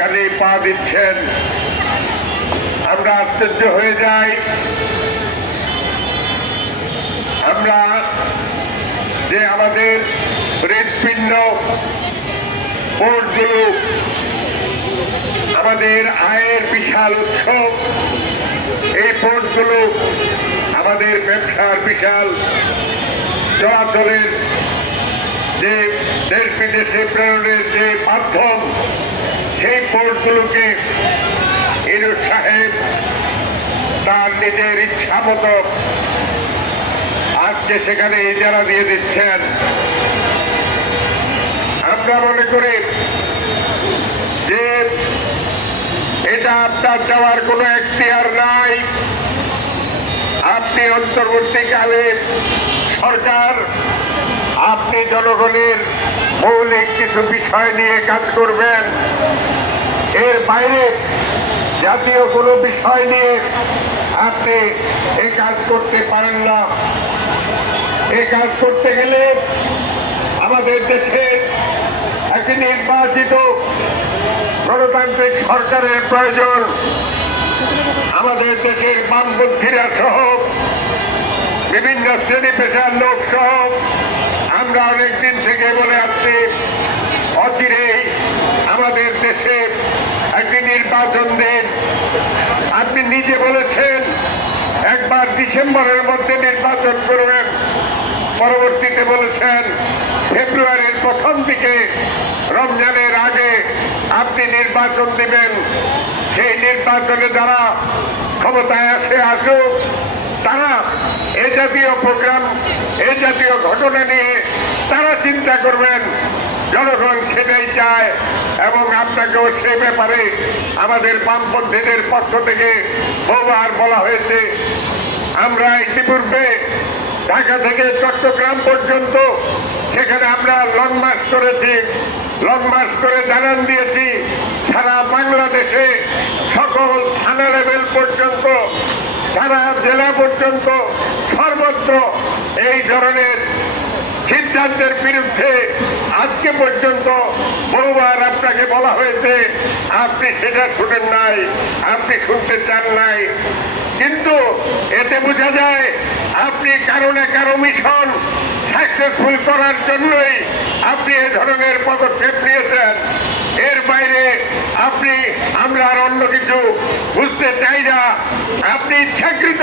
কানে পা দিচ্ছেন। আমরা আশ্চর্য হয়ে যাই। আমরা যে আমাদের হৃৎপিণ্ড বোর্ডগুলো আমাদের আয়ের বিশাল উৎস, এই পোর্টগুলো আমাদের ব্যবসার বিশাল চলাচলের যে দেশ বিদেশে প্রেরণের যে মাধ্যম সেই পোর্টগুলোকে ইরু সাহেব তার নিজের ইচ্ছা মতো আজকে সেখানে ইজারা দিয়ে দিচ্ছেন। আমরা মনে করি যে এটা আপনার দেওয়ার কোনো এখতিয়ার নাই। আপনি অন্তর্বর্তীকালে সরকার, আপনি জনগণের মৌলিক কিছু বিষয় নিয়ে কাজ করবেন। এর বাইরে জাতীয় কোনো বিষয় নিয়ে আপনি এ কাজ করতে পারেন না। এই কাজ করতে গেলে আমাদের দেশে একটি নির্বাচিত গণতান্ত্রিক সরকারের প্রয়োজন। আমাদের দেশের বামপন্থীরা সহ বিভিন্ন শ্রেণি পেশার লোক সহ আমরা অনেকদিন থেকে বলে আসছি, অচিরেই আমাদের দেশে নির্বাচন দিন আপনি নিজে বলেছেন, একবার ডিসেম্বরের মধ্যে নির্বাচন করবেন। পরবর্তীতে বলেছেন, ফেব্রুয়ারির প্রথম দিকে, রমজানের আগে আপনি নির্বাচন দিবেন। সেই নির্বাচনে যারা ক্ষমতায় আসে আসুক, তারা এ জাতীয় প্রোগ্রাম, এ জাতীয় ঘটনা নিয়ে তারা চিন্তা করবেন। জনগণ সেটাই চায় এবং আপনাকেও সে ব্যাপারে আমাদের বামপন্থীদের পক্ষ থেকে বহুবার বলা হয়েছে। আমরা ইতিপূর্বে ঢাকা থেকে চট্টগ্রাম পর্যন্ত সেখানে আমরা লং মার্চ করেছি। লং মার্চ করে জানান দিয়েছি। সারা বাংলাদেশে সকল থানা লেভেল পর্যন্ত, সারা জেলা পর্যন্ত সর্বত্র এই ধরনের সিদ্ধান্তের বিরুদ্ধে আজকে পর্যন্ত বহুবার আপনাকে বলা হয়েছে, আপনি সেটা শুনেন নাই, আপনি শুনতে চান নাই। কিন্তু এতে বোঝা যায়, আপনি কারও না কারও মিশন সাকসেসফুল করার জন্যই আপনি এ ধরনের পদক্ষেপ নিয়েছেন। এর বাইরে আপনি, আমরা আর অন্য কিছু বুঝতে চাই না। আপনি ইচ্ছাকৃত